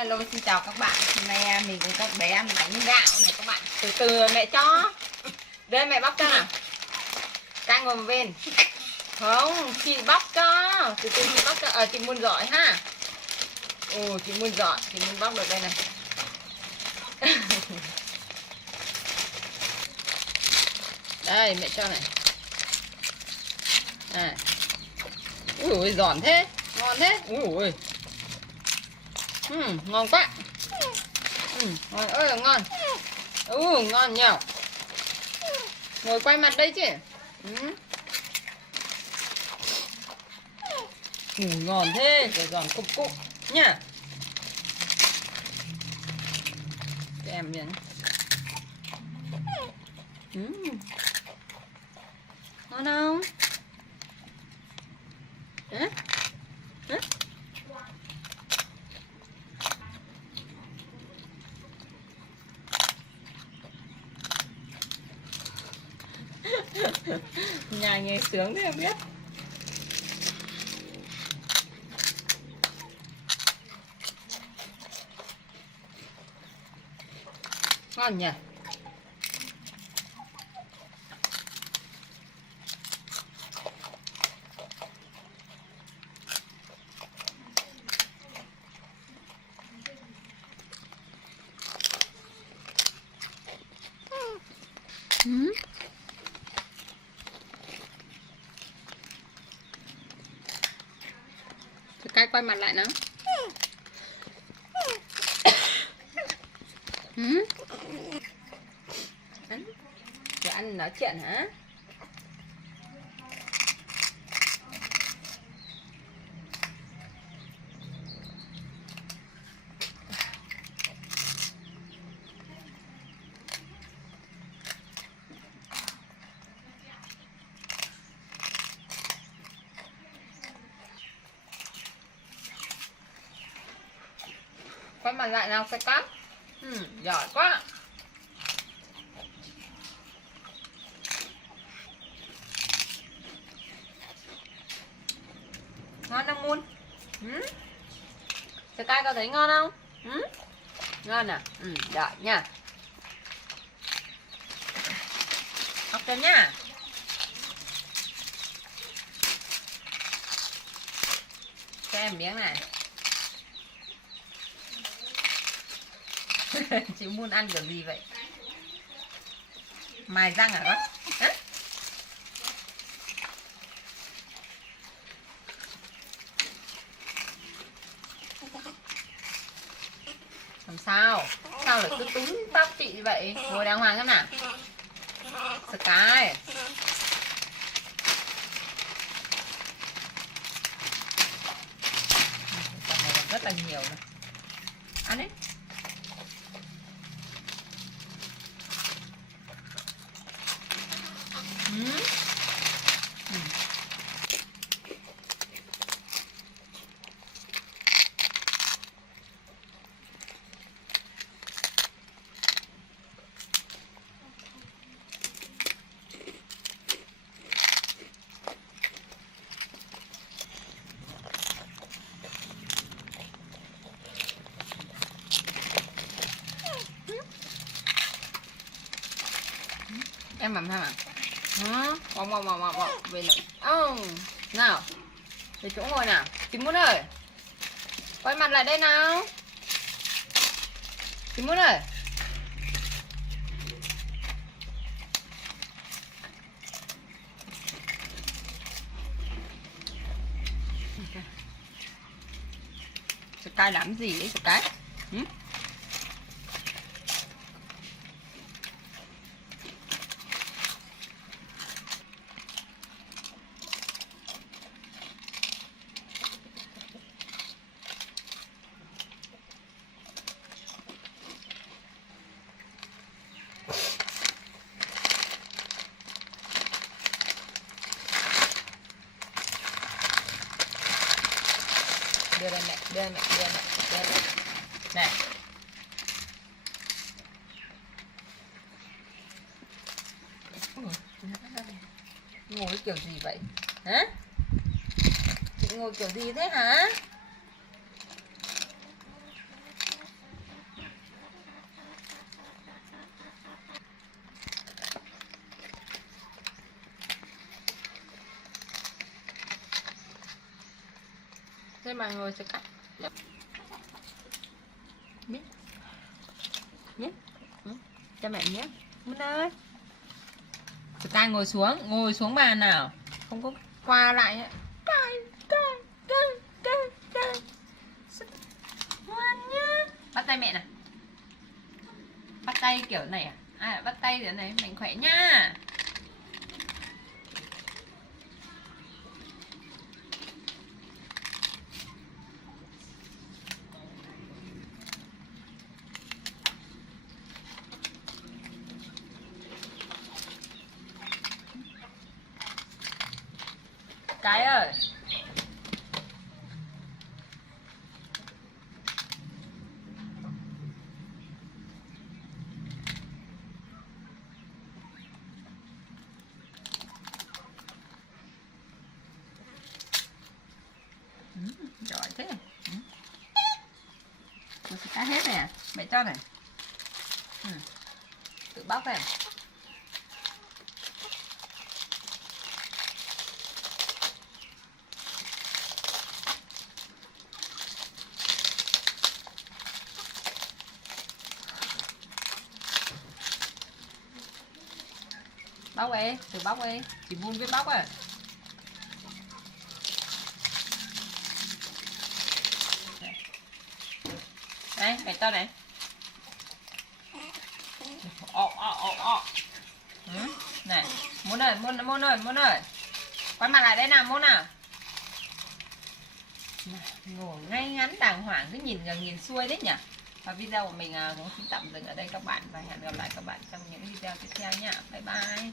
Hello, xin chào các bạn. Hôm nay mình cùng các bé ăn bánh gạo này các bạn. Từ từ mẹ cho. Đây mẹ bóc cho nào. Canh ngồi một bên. Không, chị bóc cho. Từ từ chị bóc cho. Chị muốn giỏi ha. Ồ, chị muốn giỏi. Chị muốn bóc được đây này. Đây mẹ cho này. À. Ui giòn thế. Ngon thế. Ui. Ngon quá. Ngon ơi là ngon. Ngon nhiều. Ngồi quay mặt đây chứ. Ngon thế. Để giòn cục cục nhá. Cho em miếng. Ngon không? Hả? Hả? Nhà nghe sướng thế em biết. Ngon nhỉ. Cái quay mặt lại nào. Rồi ăn nói chuyện hả? Quay mặt lại nào cái cắt. Giỏi quá. Ngon không Mun? Cái cay có thấy ngon không? Ngon à? Giỏi nha. Học cho nha. Cho em miếng này. Chị muốn ăn kiểu gì vậy? Mài răng hả con? Hả? Làm sao? Sao lại cứ túm tóc chị vậy? Ngồi đàng hoàng xem nào. Sky. Con này rất là nhiều này. Ăn đấy. Em làm sao ạ? Bong về nữa. Nào. Về chỗ ngồi nào. Chị Muốn ơi. Quay mặt lại đây nào. Chị Muốn ơi. Sky làm gì đấy Sky? Đưa đây mẹ, đưa mẹ. Này. Ngồi kiểu gì vậy? Hả? Chị ngồi kiểu gì thế hả? thế mà ngồi sẽ cắt miếng miếng cho mẹ miếng Mun ơi. Sky ngồi xuống bàn nào, không có qua lại ấy. Ngoan nhá. Bắt tay mẹ nào, bắt tay kiểu này à? À bắt tay kiểu này, mạnh khỏe nha. Cái ơi, giỏi thế. Tôi sẽ cắt hết này à? Mẹ cho này. Tự bóc này. Bóc đi, tự bóc đi. Chị Mun biết bóc à. Đây, mẹ cho này. Này, Mun ơi. Quay mặt lại đây nào, Mun nào. Ngồi ngay ngắn đàng hoàng, cứ nhìn gần nhìn xuôi đấy nhỉ. Và video của mình cũng xin tạm dừng ở đây các bạn, và hẹn gặp lại các bạn trong những video tiếp theo nha. Bye bye.